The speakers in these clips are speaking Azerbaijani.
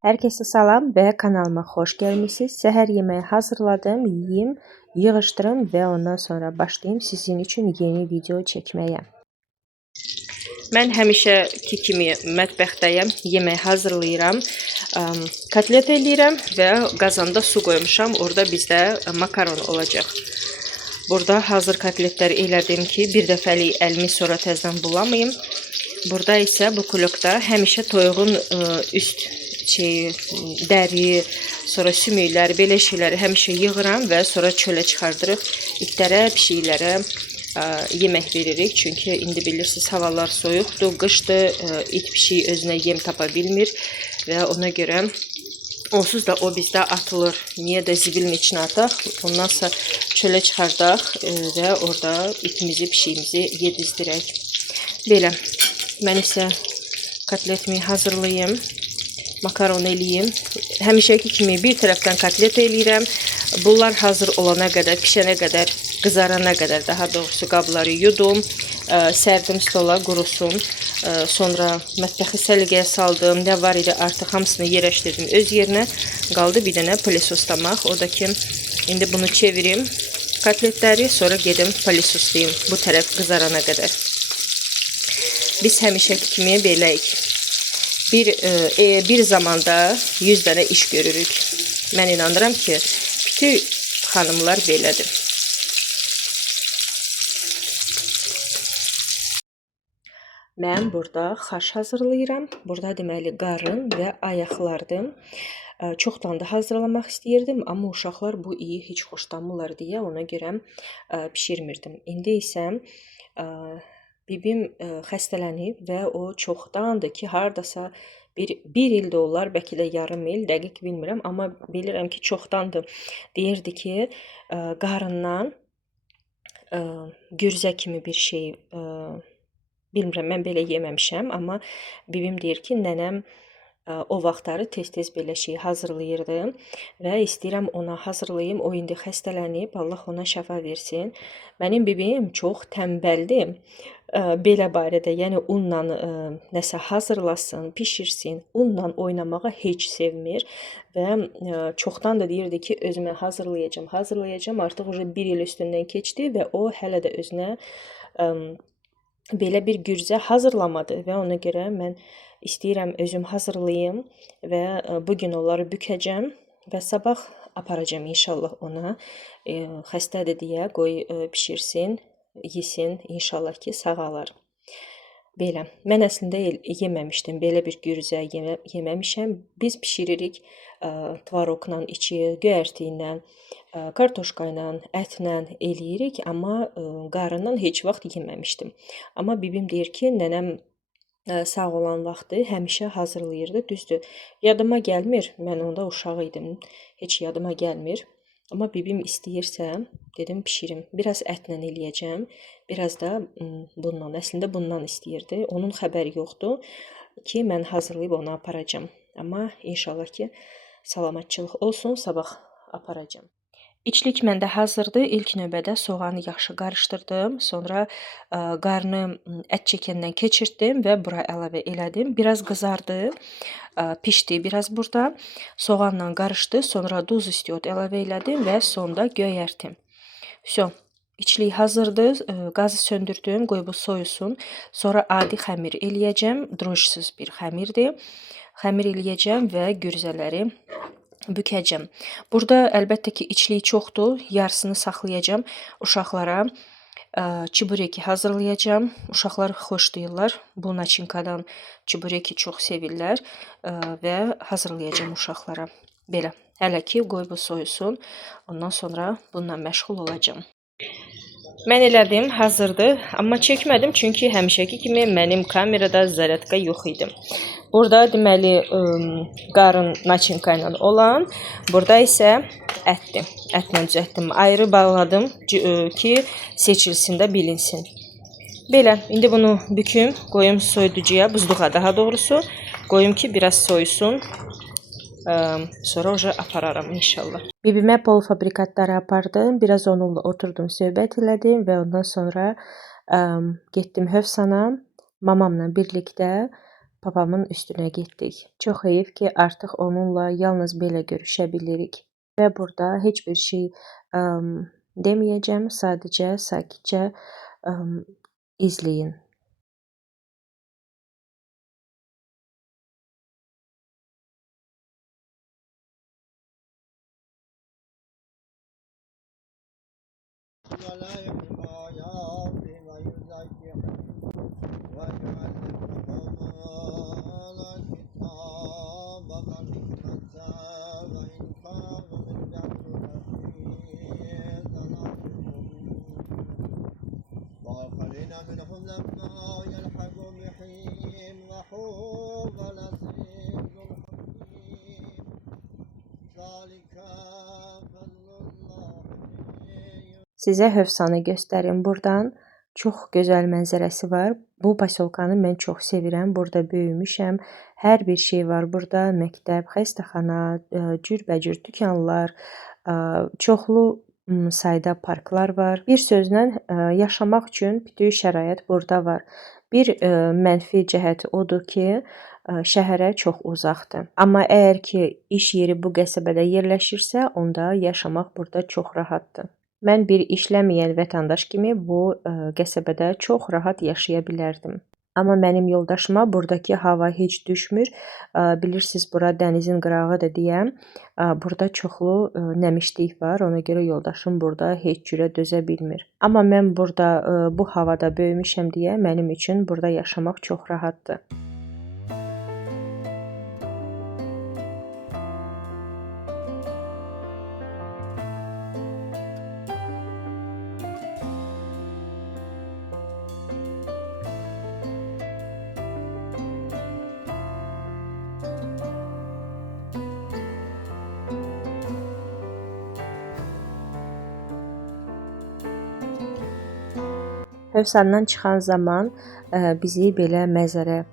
Hər kəsə salam və kanalıma xoş gəlmisiniz. Səhər yeməyi hazırladım, yeyim, yığışdırım və ondan sonra başlayayım sizin üçün yeni video çəkməyə. Mən həmişəki kimi mətbəxdəyəm, yemək hazırlayıram, kotlet eləyirəm və qazanda su qoymuşam, orada bizdə makaron olacaq. Burada hazır kotletləri elədim ki, bir dəfəlik əlimi sonra təzdən bulamayım. Burada isə bu kulokda həmişə toyuğun üst dəri, sonra sümükləri, belə şeyləri həmişə yığıram və sonra çölə çıxardırıq. İtlərə, pişiklərə yemək veririk. Çünki indi bilirsiniz havalar soyuqdur, qışdır, it pişik özünə yem tapa bilmir və ona görə onsuz da o bizdə atılır. Niyə də zibilin içinə ataq, ondan sonra çölə çıxardaq və orada itimizi, pişiyimizi yedizdirək. Belə, mən isə kotletimi hazırlayayım, makaron eləyim. Həmişəki kimi bir tərəfdən kotlet eləyirəm. Bunlar hazır olana qədər, pişənə qədər, qızarana qədər, daha doğrusu qabları yudum, sərdim stola, qurusun. Sonra mətbəxi səliqəyə saldım, nə var idi artıq hamısını yerləşdirdim öz yerinə. Qaldı bir dənə plisosdamaq, o da ki, indi bunu çevirim kotletləri, sonra gedim plisoslayım bu tərəf qızarana qədər. Biz həmişəki kimi beləyik. Bir zamanda 100 dənə iş görürük. Mən inanıram ki, bütün xanımlar belədir. Mən burada xaş hazırlayıram. Burada deməli qarın və ayaqlardır. Çoxdan da hazırlamaq istəyirdim, amma uşaqlar bu iyi heç xoşlanmırlar deyə ona görə pişirmirdim. İndi isə bibim xəstələnib və o çoxdandır ki, hardasa bir il də olar, bəlkə də yarım il, dəqiq bilmirəm, amma bilirəm ki, çoxdandır. Deyirdi ki, qarından gürzə kimi bir şey, bilmirəm, mən belə yeməmişəm, amma bibim deyir ki, nənəm o vaxtları tez-tez belə şey hazırlayırdı və istəyirəm ona hazırlayım. O indi xəstələnib, Allah ona şəfa versin. Mənim bibim çox tənbəldir belə barədə, yəni unla nəsə hazırlasın, pişirsin, unla oynamağa heç sevmir və çoxdan da deyirdi ki, özümə hazırlayacağam. Artıq bir il üstündən keçdi və o hələ də özünə belə bir gürzə hazırlamadı və ona görə mən istəyirəm özüm hazırlayım və bugün onları bükəcəm və sabah aparacağım inşallah ona. Xəstədir deyə qoy pişirsin, yesin, inşallah ki sağalar. Belə, mən əslində yeməmişdim, belə bir gürzə yeməmişəm. Biz pişiririk tvaroqla, içi, göyərti ilə, kartoşka ilə, ətlə eləyirik, amma qarından heç vaxt yeməmişdim. Amma bibim deyir ki, nənəm sağ olan vaxtı həmişə hazırlayırdı. Düzdür, yadıma gəlmir, mən onda uşaq idim, heç yadıma gəlmir. Amma bibim istəyirsə, dedim pişirim. Biraz ətlə eləyəcəm, biraz da bundan. Əslində bundan istəyirdi. Onun xəbəri yoxdur ki, mən hazırlayıb onu aparacağam. Amma inşallah ki, salamatçılıq olsun, sabah aparacağam. İçlik məndə hazırdır. İlk növbədə soğanı yaxşı qarışdırdım. Sonra qarını ət çəkəndən keçirtdim və bura əlavə elədim. Biraz qızardı, pişdi biraz burada. Soğanla qarışdı. Sonra duz istiot əlavə elədim və sonda göyərtim. İçlik hazırdır. Qazı söndürdüm. Qoy bu soyusun. Sonra adi xəmir eləyəcəm. Drojsuz bir xəmirdir. Xəmir eləyəcəm və gürzələri bükəcəm. Burada əlbəttə ki, içliyi çoxdur. Yarısını saxlayacağam. Uşaqlara çibureki hazırlayacağam. Uşaqlar xoşlayırlar. Bu naçinkadan çibureki çox sevirlər və hazırlayacağam uşaqlara. Belə, hələ ki, qoy bu soyusun. Ondan sonra bununla məşğul olacağam. Mən elədim, hazırdır. Amma çəkmədim, çünki həmişəki kimi mənim kamerada zaryadka yox idi. Burada deməli qarın naçinka ilə olan, burada isə ətdir. Ətlə düzəltdim, ayrı bağladım ki, seçilsin də bilinsin. Belə, indi bunu büküm, qoyum soyuducuya, buzluğa daha doğrusu. Qoyum ki, biraz soyusun. Sonra oca apararam inşallah. Bibimə polfabrikatları apardım. Biraz onunla oturdum, söhbət elədim və ondan sonra getdim Hövsana. Mamamla birlikdə papamın üstünə getdik. Çox heyif ki, artıq onunla yalnız belə görüşə bilirik və burada heç bir şey deməyəcəm, sadəcə sakitcə izləyin. وآخرين منهم لما يلحقوا بهم وحوب العزيز الحكيم ذلك فضل الله. Sizə Hövsanı göstərim buradan. Çox gözəl mənzərəsi var. Bu posyolkanı mən çox sevirəm. Burada böyümüşəm. Hər bir şey var burada. Məktəb, xəstəxana, cürbəcür dükanlar, çoxlu sayda parklar var. Bir sözlə yaşamaq üçün bütün şərait burada var. Bir mənfi cəhəti odur ki, şəhərə çox uzaqdır. Amma əgər ki, iş yeri bu qəsəbədə yerləşirsə, onda yaşamaq burada çox rahatdır. Mən bir işləməyən vətəndaş kimi bu qəsəbədə çox rahat yaşaya bilərdim. Amma mənim yoldaşıma buradakı hava heç düşmür. Bilirsiniz, bura dənizin qırağıdır deyə burada çoxlu nəmişlik var. Ona görə yoldaşım burada heç cürə dözə bilmir. Amma mən burada bu havada böyümüşəm deyə mənim üçün burada yaşamaq çox rahatdır. Hövsandan çıxan zaman bizi belə mənzərə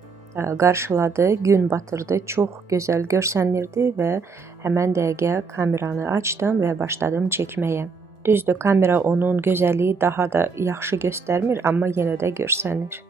qarşıladı, gün batırdı, çox gözəl görsənirdi və həmən dəqiqə kameranı açdım və başladım çəkməyə. Düzdür, kamera onun gözəlliyi daha da yaxşı göstərmir, amma yenə də görsənir.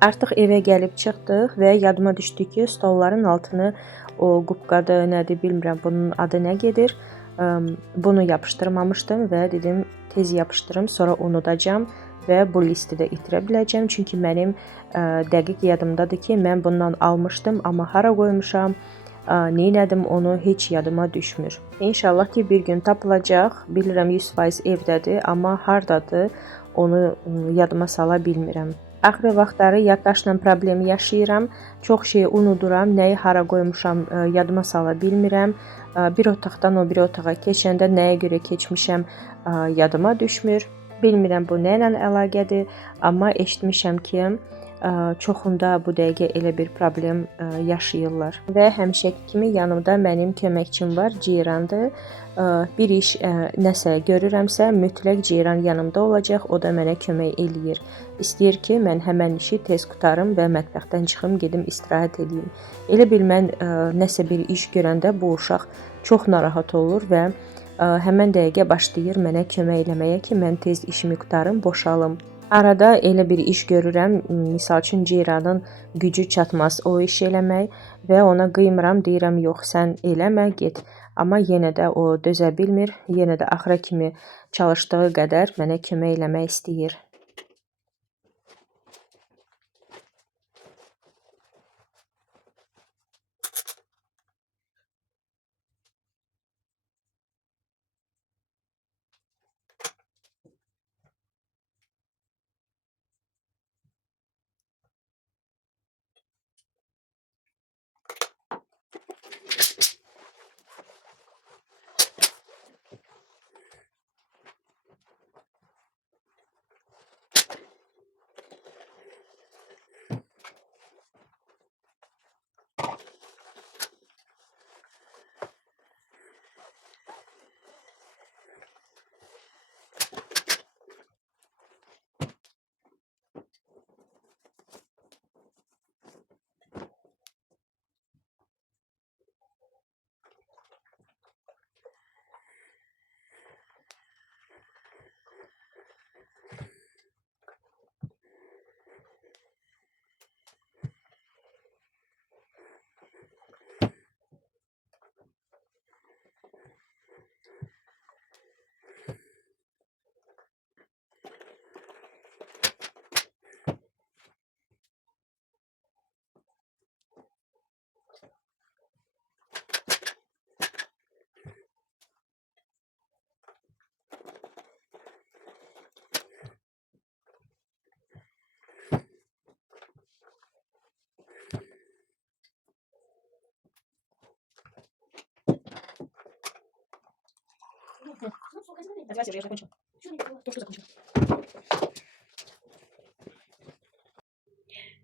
Artıq evə gəlib çıxdıq və yadıma düşdü ki, stolların altını o qubqada nədir bilmirəm, bunun adı nə gedir. Bunu yapışdırmamışdım və dedim tez yapışdırım, sonra unudacam və bu listi də itirə biləcəm. Çünki mənim dəqiq yadımdadır ki, mən bundan almışdım, amma hara qoymuşam, neynədim onu heç yadıma düşmür. İnşallah ki, bir gün tapılacaq. Bilirəm 100% evdədir, amma hardadır onu yadıma sala bilmirəm. Axır vaxtları yaddaşla problemi yaşayıram. Çox şeyi unuduram, nəyi hara qoymuşam yadıma sala bilmirəm. Bir otaqdan o bir otağa keçəndə nəyə görə keçmişəm yadıma düşmür. Bilmirəm bu nə ilə əlaqədir, amma eşitmişəm ki, çoxunda bu dəqiqə elə bir problem yaşayırlar. Və həmişəki kimi yanımda mənim köməkçim var, Ceyrandır. Bir iş nəsə görürəmsə, mütləq Ceyran yanımda olacaq, o da mənə kömək eləyir. İstəyir ki, mən həmən işi tez qutarım və mətbəxdən çıxım, gedim istirahət edeyim. Elə bil mən nəsə bir iş görəndə bu uşaq çox narahat olur və həmən dəqiqə başlayır mənə kömək eləməyə ki, mən tez işimi qutarım, boşalım. Arada elə bir iş görürəm, misal üçün Ceyranın gücü çatmaz o iş eləmək və ona qıymıram, deyirəm yox, sən eləmə, get. Amma yenə də o dözə bilmir, yenə də axıra kimi çalışdığı qədər mənə kömək eləmək istəyir.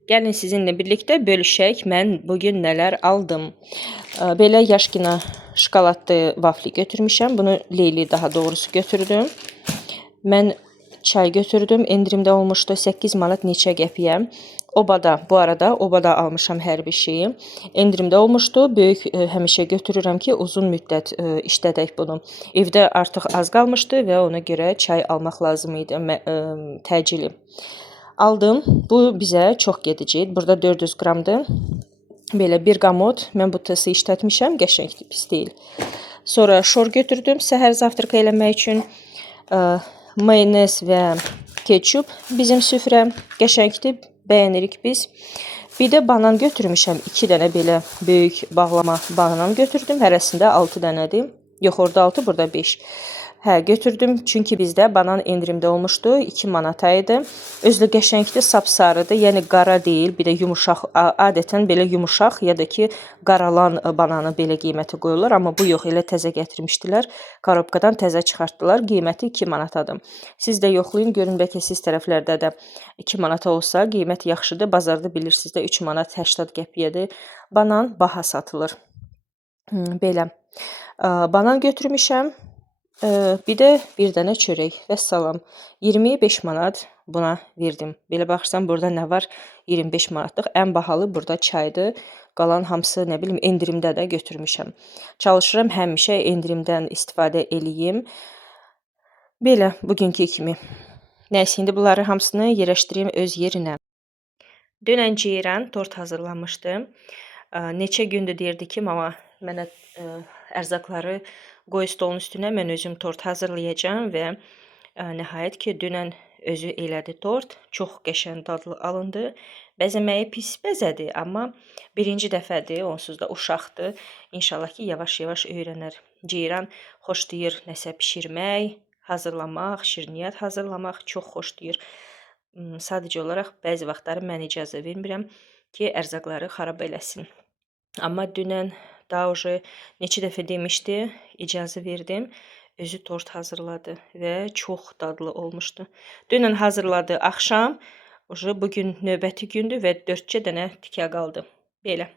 Gəlin sizinlə birlikdə bölüşək mən bu gün nələr aldım. Belə yaşkina şokoladlı vafli götürmüşəm. Bunu Leyli daha doğrusu götürdüm. Mən çay götürdüm. Endirimdə olmuşdu 8 manat neçə qəpiyə. Obada, bu arada obada almışam hər bir şeyi. Endirimdə olmuşdu. Böyük həmişə götürürəm ki, uzun müddət işlədək bunu. Evdə artıq az qalmışdı və ona görə çay almaq lazım idi, təcili. Aldım. Bu bizə çox gedəcək. Burada 400 qramdır. Belə bir qamot. Mən bu tısı işlətmişəm. Qəşəngdir, pis deyil. Sonra şor götürdüm səhər zavtraka eləmək üçün. Mayonez və ketçup bizim süfrə. Qəşəngdir. Bəyənirik biz. Bir də banan götürmüşəm. 2 dənə belə böyük bağlama banan götürdüm. Hərəsində 6 dənədir. Yox, orada 6, burada 5. Hə, götürdüm. Çünki bizdə banan endirimdə olmuşdu. 2 manata idi. Özü də qəşəngdir, sapsarıdır. Yəni qara deyil. Bir də yumuşaq, adətən belə yumuşaq ya da ki qaralan bananı belə qiymətə qoyurlar. Amma bu yox, elə təzə gətirmişdilər. Korobkadan təzə çıxartdılar. Qiyməti 2 manatadır. Siz də yoxlayın, görün bəlkə siz tərəflərdə də 2 manata olsa qiymət yaxşıdır. Bazarda bilirsiniz də 3 manat 80 qəpiyyədir. Banan baha satılır. Belə. Banan götürmüşəm. Bir də bir dənə çörək. Vəssalam. 25 manat buna verdim. Belə baxırsan burada nə var? 25 manatlıq. Ən bahalı burada çaydır. Qalan hamısı nə bilim endirimdə də götürmüşəm. Çalışıram həmişə endirimdən istifadə eləyim. Belə bugünkü kimi. Nəysə indi bunları hamısını yerləşdireyim öz yerinə. Dünən Ceyran tort hazırlamışdım. Neçə gündür deyirdi ki, mama mənə ərzaqları qoy stolun üstünə, mən özüm tort hazırlayacağam və nəhayət ki, dünən özü elədi tort. Çox qəşəng dadlı alındı. Bəzəməyi pis bəzədi, amma birinci dəfədir, onsuz da uşaqdır. İnşallah ki, yavaş-yavaş öyrənər. Ceyran xoşlayır nəsə pişirmək, hazırlamaq, şirniyyat hazırlamaq çox xoşlayır. Sadəcə olaraq bəzi vaxtları mən icazə vermirəm ki, ərzaqları xarab eləsin. Amma dünən daha neçə dəfə demişdi, icazə verdim. Özü tort hazırladı və çox dadlı olmuşdu. Dünən hazırladı axşam, bugün növbəti gündür və 4 dənə tikə qaldı. Belə.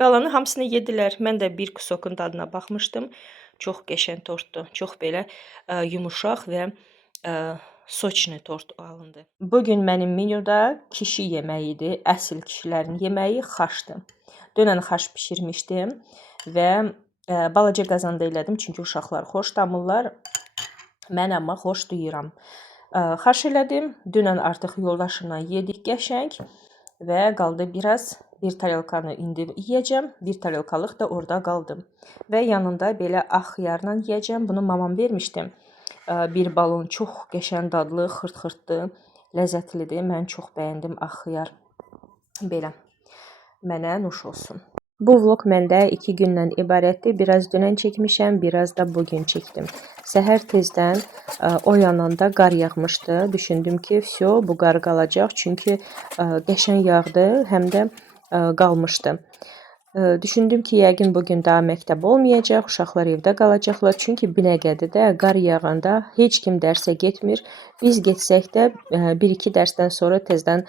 Qalanı hamısını yedilər. Mən də bir kusokun dadına baxmışdım. Çox qəşəng tortdur. Çox belə yumuşaq və soçni tort alındı. Bugün mənim menyuda kişi yeməyidir. Əsl kişilərin yeməyi xaşdır. Dünən xaş pişirmişdim və balaca qazanda elədim. Çünki uşaqlar xoş damırlar. Mən amma xoş duyuram. Xaş elədim. Dünən artıq yoldaşımla yedik qəşəng və qaldı biraz. Bir tarelkanı indi yiyəcəm. Bir tarelkalıq da orada qaldı. Və yanında belə ağ xiyarla yiyəcəm. Bunu mamam vermişdim. Bir balon çox qəşəng dadlı, xırt-xırtlı, ləzzətlidir. Mən çox bəyəndim ağ xiyar. Belə. Mənə nuş olsun. Bu vlog məndə 2 gündən ibarətdir. Biraz dünən çəkmişəm, biraz da bugün çəkdim. Səhər tezdən oyananda qar yağmışdı. Düşündüm ki, bu qar qalacaq. Çünki qəşəng yağdı, həm də qalmışdı. Düşündüm ki, yəqin bugün daha məktəb olmayacaq, uşaqlar evdə qalacaqlar. Çünki Binəqədidə də qar yağanda heç kim dərsə getmir. Biz getsək də 1-2 dərsdən sonra tezdən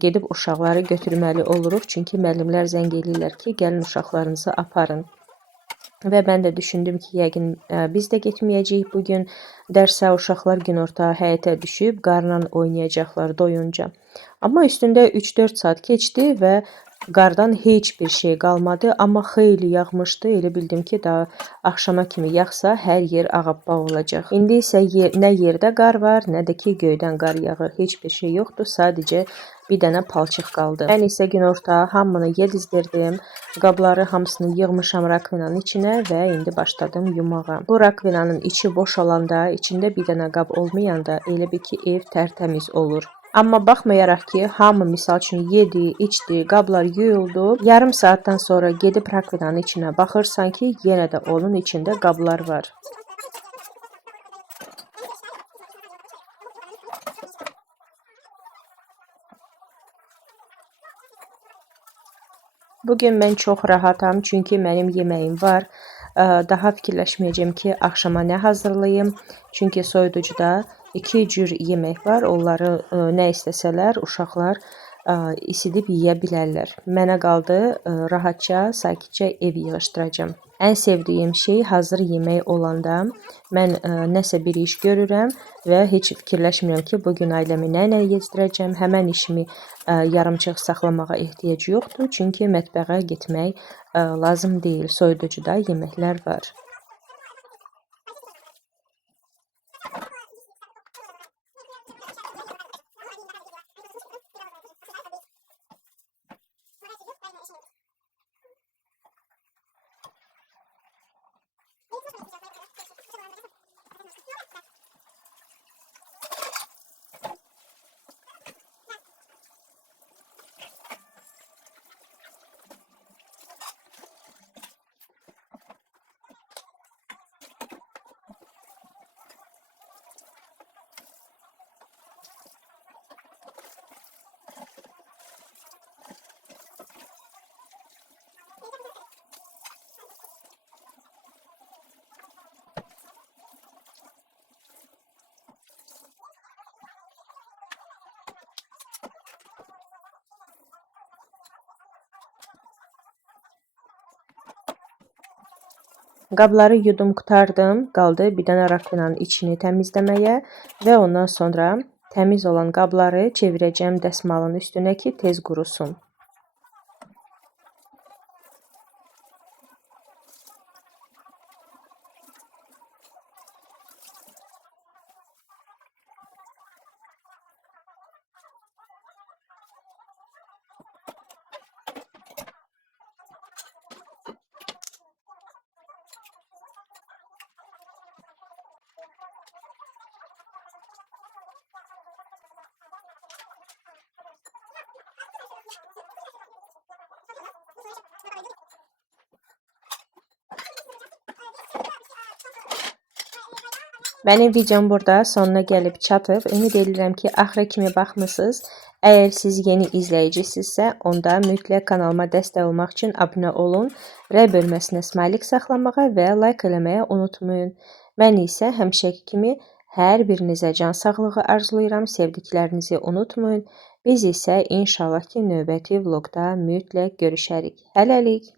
gedib uşaqları götürməli oluruq. Çünki müəllimlər zəng eləyirlər ki, gəlin uşaqlarınızı aparın. Və mən də düşündüm ki, yəqin biz də getməyəcəyik bugün dərsə. Uşaqlar günorta həyətə düşüb qarla oynayacaqlar doyunca. Amma üstündə 3-4 saat keçdi və qardan heç bir şey qalmadı, amma xeyli yağmışdı. Elə bildim ki, daha axşama kimi yağsa hər yer ağappaq olacaq. İndi isə nə yerdə qar var, nə də ki göydən qar yağır. Heç bir şey yoxdur, sadəcə bir dənə palçıq qaldı. Mən isə günorta hamını yedizdirdim. Qabları hamısını yığmışam rakvinanın içinə və indi başladım yumağa. Bu rakvinanın içi boş olanda, içində bir dənə qab olmayanda elə bir ki ev tərtəmiz olur. Amma baxmayaraq ki, hamı misal üçün yedi, içdi, qablar yuyuldu. Yarım saatdan sonra gedib rakvinanın içinə baxırsan ki, yenə də onun içində qablar var. Bugün mən çox rahatam, çünki mənim yeməyim var. Daha fikirləşməyəcəm ki, axşama nə hazırlayım. Çünki soyuducuda 2 cür yemək var. Onları nə istəsələr uşaqlar isidib yeyə bilərlər. Mənə qaldı rahatca, sakitcə ev yığışdıracağam. Ən sevdiyim şey hazır yemək olanda mən nəsə bir iş görürəm və heç fikirləşmirəm ki, bu gün ailəmi nə ilə yezdirəcəm. Həmən işimi yarımçıq saxlamağa ehtiyac yoxdur, çünki mətbəxə getmək lazım deyil. Soyuducuda yeməklər var. Qabları yudum qurtardım, qaldı bir dənə rafinanın içini təmizləməyə və ondan sonra təmiz olan qabları çevirəcəm dəsmalın üstünə ki, tez qurusun. Mənim videom burada sonuna gəlib çatıb. Ümid edirəm ki, axıra kimi baxmısınız. Əgər siz yeni izləyicisinizsə, onda mütləq kanalıma dəstək olmaq üçün abunə olun. Rəy bölməsinə smaylik saxlamağa və like eləməyə unutmayın. Mən isə həmişəki kimi hər birinizə can sağlığı arzulayıram. Sevdiklərinizi unutmayın. Biz isə inşallah ki, növbəti vloqda mütləq görüşərik. Hələlik.